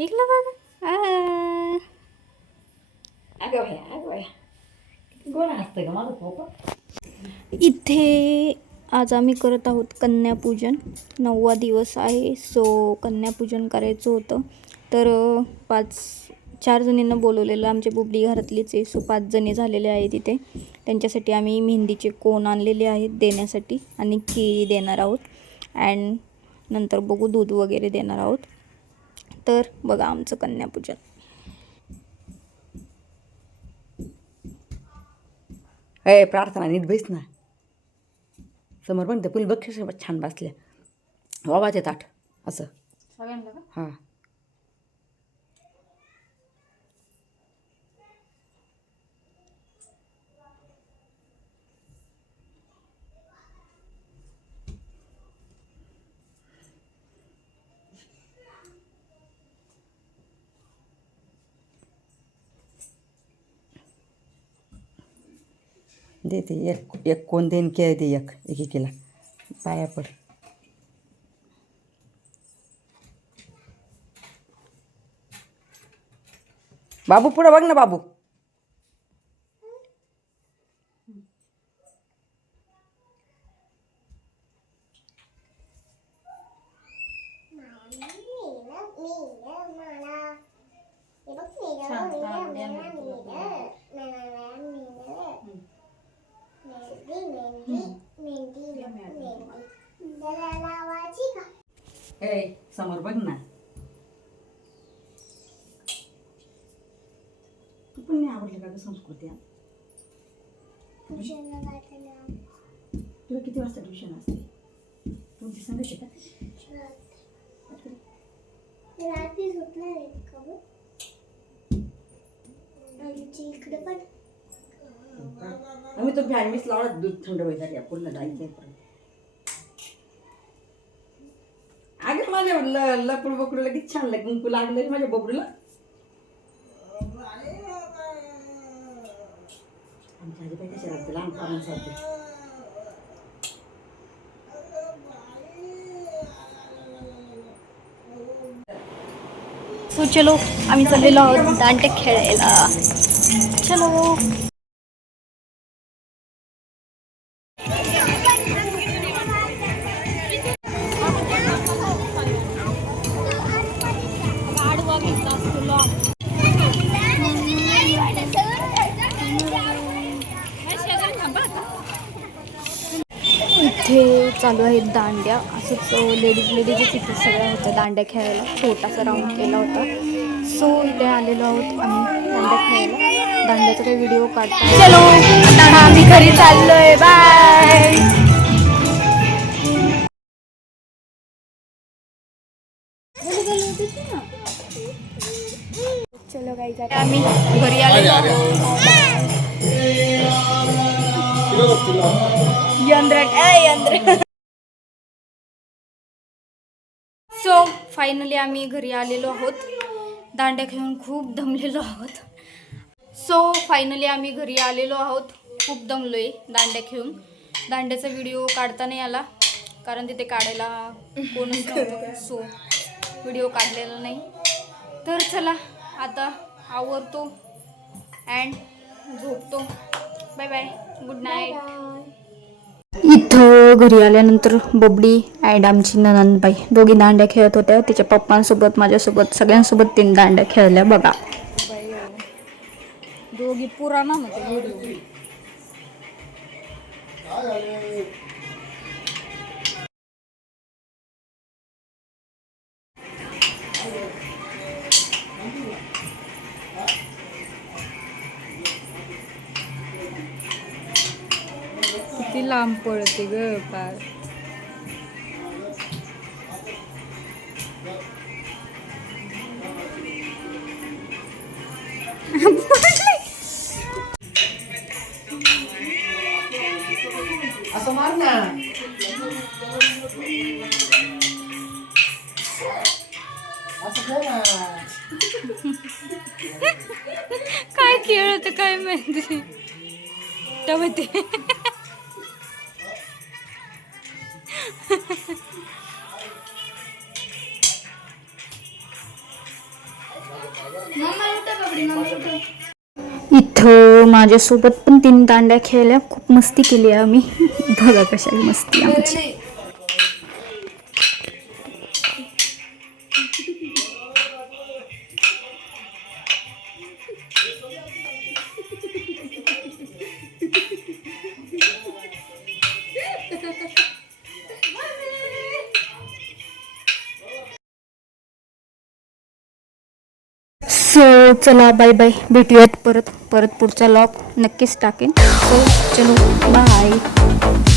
इकडं बघा. अगं अगं गोड असतं का माझं पोपट इथे आज आम्ही करत आहोत कन्यापूजन. नववा दिवस आहे सो कन्यापूजन करायचं होतं. तर पाच चार जणींना बोलवलेलं आमच्या बुबडी घरातलीच आहे. सो पाच जणी झालेले आहेत इथे. त्यांच्यासाठी आम्ही मेहंदीचे कोण आणलेले आहेत देण्यासाठी. आणि केळी देणार आहोत. अँड नंतर बघू दूध वगैरे देणार आहोत. तर बघा आमचं कन्यापूजन. ए प्रार्थना नीट बैस ना. समोर पण ते पुल बघ कशा छान बसल्या. वावाचे ताट असं. हां. दे ते एक एक कोण देईन के दे एक एकेकीला. पाया पड. बाबू पुढं बघ ना बाबू. ए समोर बघ ना. तू पण नाही आवडलं का संस्कृती? तुला किती वाजता ट्युशन असते? तुमची संगत आहे का इकडे पण. आम्ही तो फॅन मीच लावला दूध थंड व्हायसाठी पूर्ण जायचं अगं माझ्या ल लपड बकडू लगेच छान लागलं कुंकू लागलं माझ्या बबडूला. आमच्या आजी कशी राहते लहान पोरांसारखे सो चलो आम्ही चाललेलो आहोत दांडे खेळायला चलो. इथे चालू आहेत दांड्या. असंच लेडीज लेडीजच इथे सगळ्या होत्या दांड्या खेळायला. छोटासा राऊंड केला होता. सो इथे आलेलो आहोत आम्ही दांड्या खेळायला. दांड्याचा काही व्हिडिओ काढता चलो आता आम्ही घरी चाललोय. बाय चलो काही आम्ही घरी आलेलो यंत्र यंत्र सो फायनली आम्ही घरी आलेलो आहोत. दांड्या खेळून खूप दमलेलो आहोत. सो फायनली आम्ही घरी आलेलो आहोत. खूप दमलोय दांड्या खेळून. दांड्याचा व्हिडिओ काढता नाही आला कारण तिथे काढायला कोणच नव्हतं. सो व्हिडिओ काढलेला नाही. तर चला आता आवरतो अँड झोपतो. बाय बाय गुड नाईट इथं घरी आल्यानंतर बबडी अँड आमची ननंदबाई दोघी दांड्या खेळत होत्या. तिच्या पप्पांसोबत माझ्यासोबत सगळ्यांसोबत तीन दांड्या खेळल्या बघा. दोघी पुराणा मध्ये किती लांब पडते ग पार असं मार ना. असं कर ना. काय खेळ होतं काय माहिती. तेव्हा इथं माझ्यासोबत पण तीन दांड्या खेळल्या. खूप मस्ती केली आहे आम्ही. बघा कशा मस्ती आमची. सो चला बाय बाय भेटूयात परत परत पुढचा लॉक. नक्कीच टाकेन. सो चलो बाय